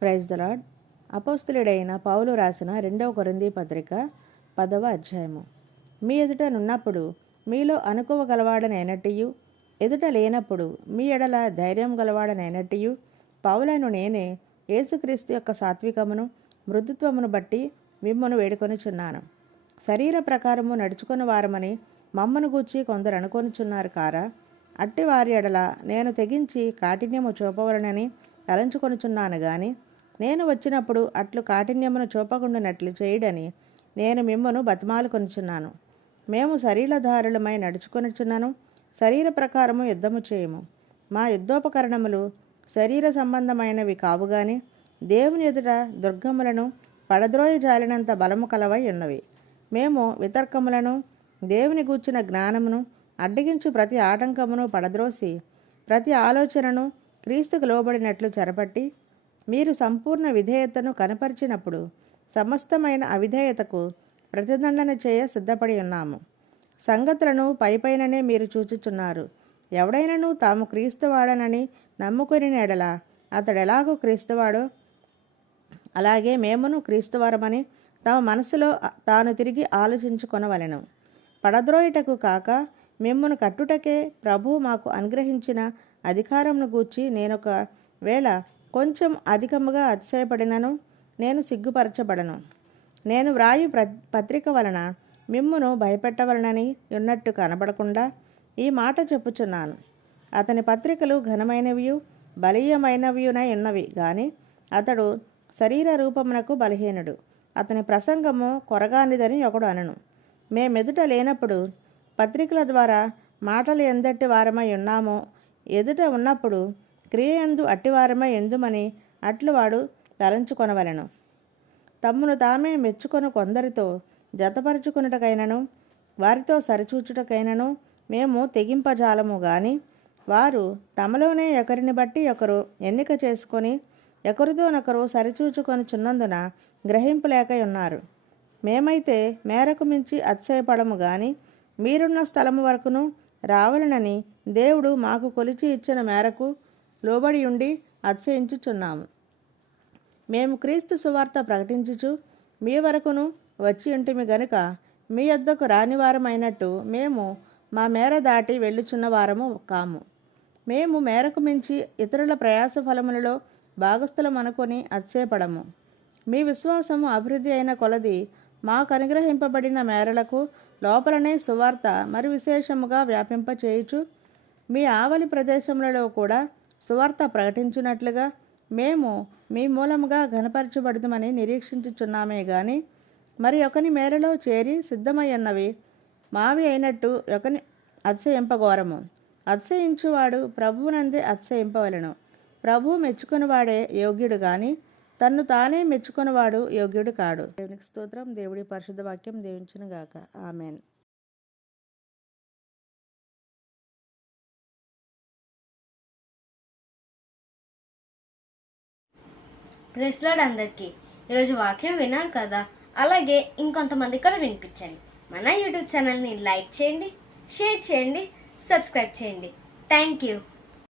Praise the lord. అపోస్తలుడైన పౌలు రాసిన 2వ కొరింథీ పత్రిక 10వ అధ్యాయము. మీ ఎదుట నున్నప్పుడు మీలో అనుకోవగలవాడనైనట్టియు, ఎదుట లేనప్పుడు మీ ఎడల ధైర్యం గలవాడనైనట్టియు పౌలను నేనే యేసుక్రీస్తు యొక్క సాత్వికమును మృదుత్వమును బట్టి మిమ్మును వేడుకొనుచున్నాను. శరీర ప్రకారము నడుచుకుని వారమని మమ్మను గూర్చి కొందరు అనుకొనుచున్నారు కారా? అట్టి వారి ఎడల నేను తెగించి కాఠిన్యము చూపవలనని తలంచుకొనుచున్నాను గాని, నేను వచ్చినప్పుడు అట్లు కాఠిన్యమును చూపకుండానట్లు చేయుడని నేను మిమ్మను బతిమాలుకొనుచున్నాను. మేము శరీరధారులమై నడుచుకొనుచున్నాను, శరీర ప్రకారము యుద్ధము చేయము. మా యుద్ధోపకరణములు శరీర సంబంధమైనవి కావు గాని దేవుని ఎదుట దుర్గములను పడద్రోయి జాలినంత బలము కలవై ఉన్నవి. మేము వితర్కములను దేవుని గూర్చిన జ్ఞానమును అడ్డగించు ప్రతి ఆటంకమును పడద్రోసి ప్రతి ఆలోచనను క్రీస్తుకు లోబడినట్లు చెరపట్టి మీరు సంపూర్ణ విధేయతను కనపరిచినప్పుడు సమస్తమైన అవిధేయతకు ప్రతిదండన చేయ సిద్ధపడి ఉన్నాము. సంగతులను పైపైననే మీరు చూచుచున్నారు. ఎవడైనను తాము క్రీస్తువాడనని నమ్ముకుని ఎడల అతడెలాగో క్రీస్తువాడో అలాగే మేమును క్రీస్తువారమని తమ మనసులో తాను తిరిగి ఆలోచించుకొనవలెను. పడద్రోయుటకు కాక మిమ్మును కట్టుటకే ప్రభువు మాకు అనుగ్రహించిన అధికారమును గూర్చి నేనొక వేళ కొంచెం అధికముగా అతిశయపడినను నేను సిగ్గుపరచబడను. నేను వ్రాయు పత్రిక వలన మిమ్మును భయపెట్టవలనని ఉన్నట్టు కనబడకుండా ఈ మాట చెప్పుచున్నాను. అతని పత్రికలు ఘనమైనవియు బలీయమైనవియునై ఉన్నవి గాని అతడు శరీర రూపమునకు బలహీనుడు. అతని ప్రసంగము కొరగానిదని ఒకడు అనను. మేమెదుట లేనప్పుడు పత్రికల ద్వారా మాటలు ఎందటి వారమై ఉన్నామో ఎదుట ఉన్నప్పుడు క్రియయందు అట్టివారమై ఎందుమని అట్లు వాడు తలంచుకొనవలెను. తమ్మును తామే మెచ్చుకొను కొందరితో జతపరుచుకున్నటకైనను వారితో సరిచూచుటకైనను మేము తెగింపజాలము గాని వారు తమలోనే ఒకరిని బట్టి ఒకరు ఎన్నిక చేసుకొని ఒకరితోనొకరు సరిచూచుకొనుచున్నందున గ్రహింపులేక ఉన్నారు. మేమైతే మేరకు మించి అతిశయపడము గాని మీరున్న స్థలము వరకును రావాలనని దేవుడు మాకు కొలిచి ఇచ్చిన మేరకు లోబడి ఉండి అతిశయించుచున్నాము. మేము క్రీస్తు సువార్త ప్రకటించుచు మీ వరకును వచ్చి ఉంటిమి గనుక మీ యొద్దకు రానివారమైనట్టు మేము మా మేర దాటి వెళ్ళుచున్న వారము కాము. మేము మేరకు మించి ఇతరుల ప్రయాస ఫలములలో భాగస్థులం అనుకొని అతిశయపడము. మీ విశ్వాసము అభివృద్ధి అయిన కొలది మాకు అనుగ్రహింపబడిన మేరలకు లోపలనే సువార్త మరి విశేషముగా వ్యాపింపచేయుచు మీ ఆవలి ప్రదేశములలో కూడా సువార్త ప్రకటించున్నట్లుగా మేము మీ మూలముగా ఘనపరచబడుదమని నిరీక్షించుచున్నామే గాని మరి ఒకని మేరలో చేరి సిద్ధమయ్యన్నవి మావి అయినట్టు ఒకని అతిశయింపఘోరము. అతిశయించువాడు ప్రభువునందే అతిశయింపవలెను. ప్రభువు మెచ్చుకునివాడే యోగ్యుడు గాని తన్ను తానే మెచ్చుకునివాడు యోగ్యుడు కాడు. దేవునికి స్తోత్రం. దేవుడి పరిశుద్ధ వాక్యం దీవించును గాక. ఆమెన్. ప్రైజ్ లార్డ్ అందరికీ. ఈరోజు వాక్యం విన్నారు కదా, అలాగే ఇంకొంతమంది కూడా వినిపించండి. మన యూట్యూబ్ ఛానల్ని లైక్ చేయండి, షేర్ చేయండి, సబ్స్క్రైబ్ చేయండి. Thank you.